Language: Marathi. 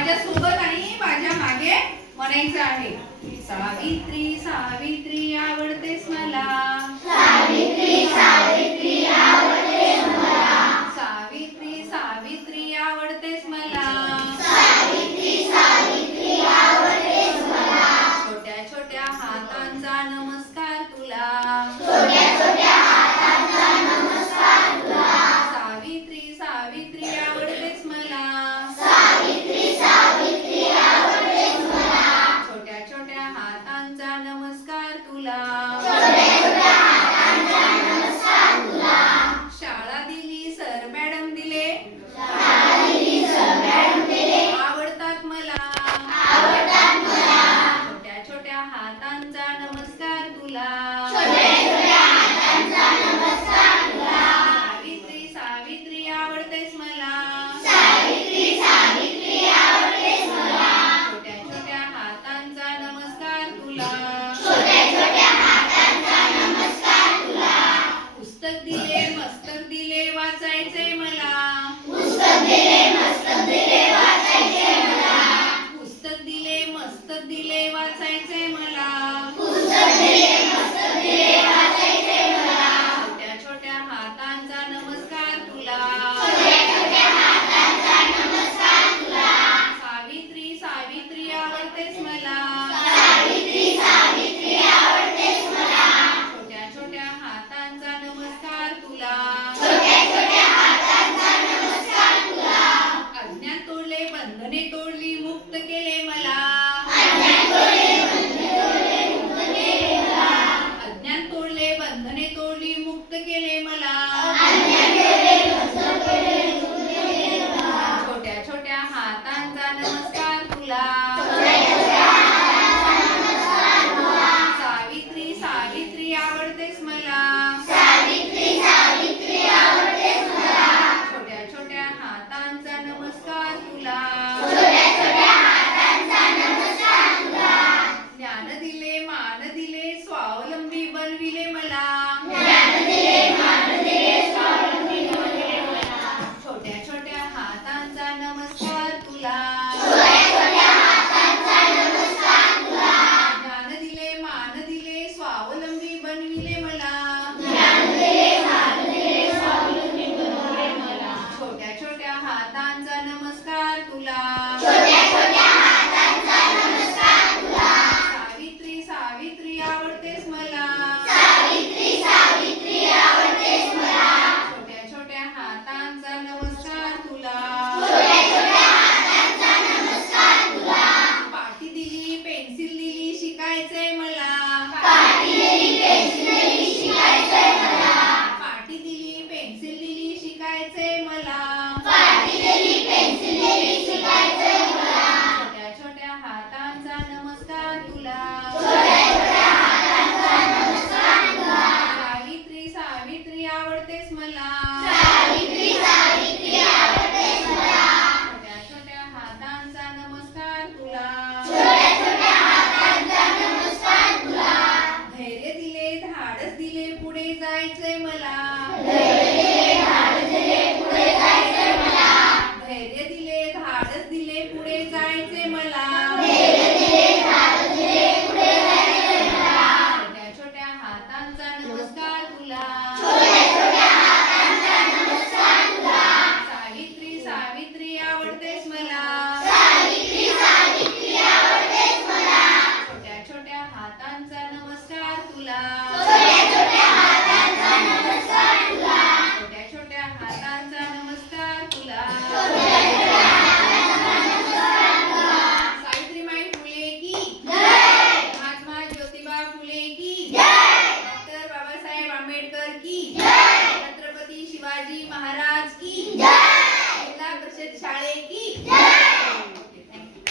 माझ्या सोबत आणि माझ्या मागे म्हणायचं आहे सावित्री सावित्री आवडतेस मला. सावित्री. हातांचा नमस्कार तुला. पुस्तक दिले मस्तक दिले वाचायचे मला. पुस्तक दिले मस्तक दिले वाचायचे मला. छोट्या छोट्या हातांचा नमस्कार तुला सावित्री सावित्री आवडतेस मला. सावित्री आवडतेस आवडतेस मला? तुला छोट्या छोट्या हातांचा नमस्कार तुला. सावित्रीबाई फुले की. महात्मा ज्योतिबा फुले की. डॉक्टर बाबासाहेब आंबेडकर की.